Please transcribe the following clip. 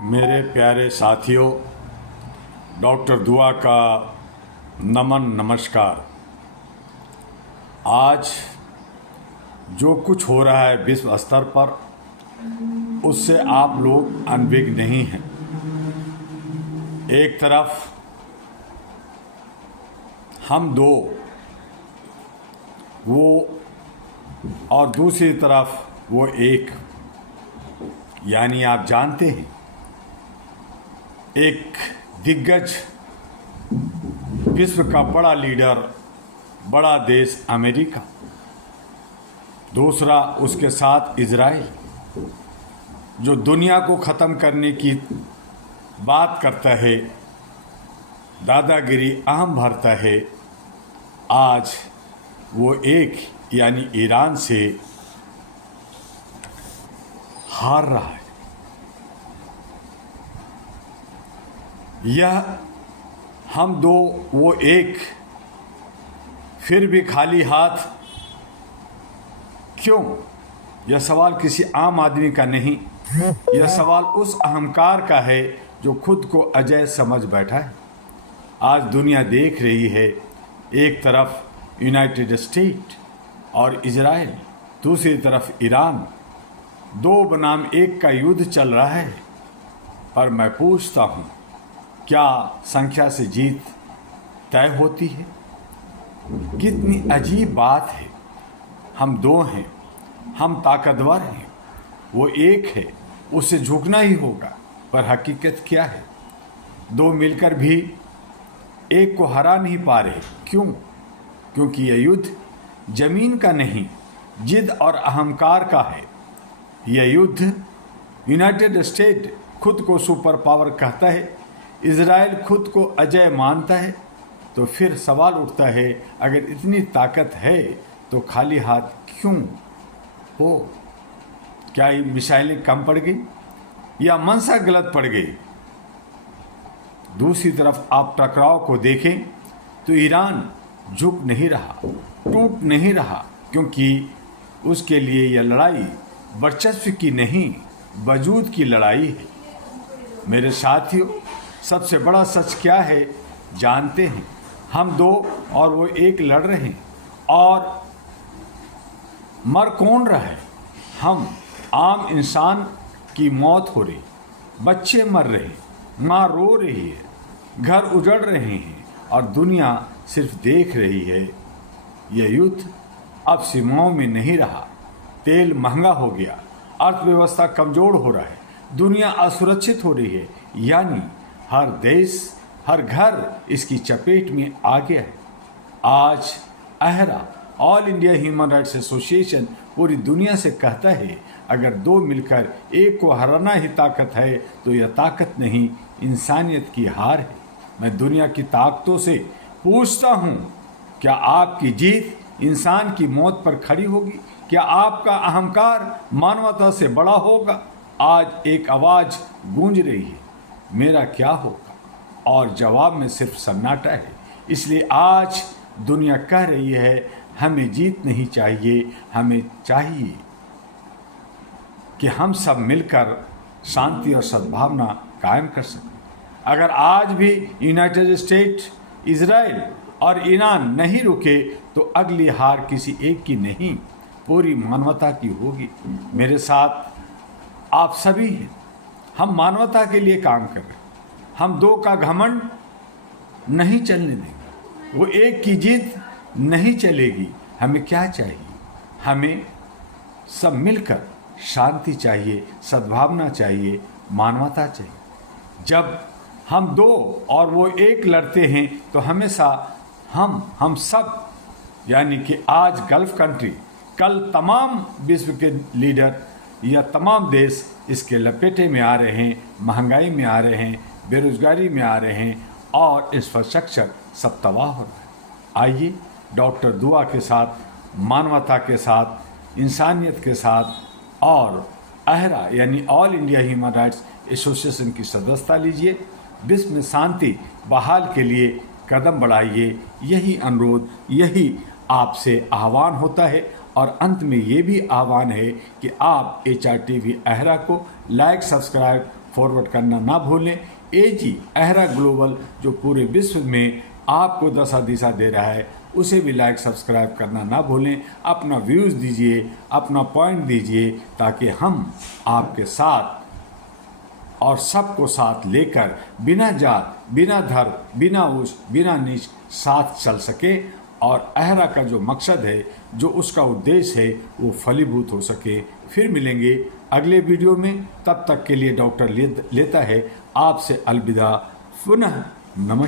मेरे प्यारे साथियों, डॉक्टर दुआ का नमन नमस्कार। आज जो कुछ हो रहा है विश्व स्तर पर, उससे आप लोग अनभिज्ञ नहीं हैं। एक तरफ हम दो वो और दूसरी तरफ वो एक, यानी आप जानते हैं, एक दिग्गज विश्व का बड़ा लीडर, बड़ा देश अमेरिका, दूसरा उसके साथ इजराइल, जो दुनिया को ख़त्म करने की बात करता है, दादागिरी अहम भरता है। आज वो एक यानी ईरान से हार रहा है। यह हम दो वो एक, फिर भी खाली हाथ क्यों? यह सवाल किसी आम आदमी का नहीं, यह सवाल उस अहंकार का है जो खुद को अजय समझ बैठा है। आज दुनिया देख रही है, एक तरफ यूनाइटेड स्टेट और इजराइल, दूसरी तरफ ईरान, दो बनाम एक का युद्ध चल रहा है। पर मैं पूछता हूँ, क्या संख्या से जीत तय होती है? कितनी अजीब बात है। हम दो हैं, हम ताकतवर हैं, वो एक है, उससे झुकना ही होगा। पर हकीकत क्या है? दो मिलकर भी एक को हरा नहीं पा रहे। क्यों? क्योंकि यह युद्ध जमीन का नहीं, जिद और अहंकार का है। यह युद्ध यूनाइटेड स्टेट खुद को सुपर पावर कहता है, इजराइल खुद को अजय मानता है। तो फिर सवाल उठता है, अगर इतनी ताकत है तो खाली हाथ क्यों हो? क्या ये मिसाइलें कम पड़ गई या मंशा गलत पड़ गई? दूसरी तरफ आप टकराव को देखें तो ईरान झुक नहीं रहा, टूट नहीं रहा, क्योंकि उसके लिए यह लड़ाई वर्चस्व की नहीं, वजूद की लड़ाई है। मेरे साथियों, सबसे बड़ा सच क्या है जानते हैं? हम दो और वो एक लड़ रहे हैं, और मर कौन रहा है? हम आम इंसान की मौत हो रही, बच्चे मर रहे, माँ रो रही है, घर उजड़ रहे हैं और दुनिया सिर्फ देख रही है। यह युद्ध अब सीमाओं में नहीं रहा। तेल महंगा हो गया, अर्थव्यवस्था कमज़ोर हो रहा है, दुनिया असुरक्षित हो रही है, यानी हर देश, हर घर इसकी चपेट में आ गया है। आज AHRA, all India human rights association, पूरी दुनिया से कहता है, अगर दो मिलकर एक को हराना ही ताकत है तो यह ताकत नहीं, इंसानियत की हार है। मैं दुनिया की ताकतों से पूछता हूँ, क्या आपकी जीत इंसान की मौत पर खड़ी होगी? क्या आपका अहंकार मानवता से बड़ा होगा? आज एक आवाज़ गूंज रही है, मेरा क्या होगा? और जवाब में सिर्फ सन्नाटा है। इसलिए आज दुनिया कह रही है, हमें जीत नहीं चाहिए, हमें चाहिए कि हम सब मिलकर शांति और सद्भावना कायम कर सकें। अगर आज भी यूनाइटेड स्टेट, इजराइल और ईरान नहीं रुके तो अगली हार किसी एक की नहीं, पूरी मानवता की होगी। मेरे साथ आप सभी हैं, हम मानवता के लिए काम कर रहे हैं। हम दो का घमंड नहीं चलने देंगे, वो एक की जीत नहीं चलेगी। हमें क्या चाहिए? हमें सब मिलकर शांति चाहिए, सद्भावना चाहिए, मानवता चाहिए। जब हम दो और वो एक लड़ते हैं तो हमेशा हम सब, यानी कि आज गल्फ कंट्री, कल तमाम विश्व के लीडर या तमाम देश इसके लपेटे में आ रहे हैं, महंगाई में आ रहे हैं, बेरोजगारी में आ रहे हैं और इंफ्रास्ट्रक्चर सब तबाह हो रहा है। आइए डॉक्टर दुआ के साथ, मानवता के साथ, इंसानियत के साथ और अहरा यानी all India human rights association की सदस्यता लीजिए। विश्व में शांति बहाल के लिए कदम बढ़ाइए। यही अनुरोध, यही आपसे आह्वान होता है। और अंत में ये भी आह्वान है कि आप HRTV अहरा को लाइक, सब्सक्राइब फॉरवर्ड करना ना भूलें। AG अहरा ग्लोबल जो पूरे विश्व में आपको दशा दिशा दे रहा है उसे भी लाइक सब्सक्राइब करना ना भूलें। अपना व्यूज़ दीजिए, अपना पॉइंट दीजिए, ताकि हम आपके साथ और सबको साथ लेकर बिना जात, बिना धर्म, बिना ऊंच, बिना नीच साथ चल सके और अहरा का जो मकसद है, जो उसका उद्देश्य है, वो फलीभूत हो सके। फिर मिलेंगे अगले वीडियो में। तब तक के लिए डॉक्टर लेता है आपसे अलविदा। पुनः नमस्कार।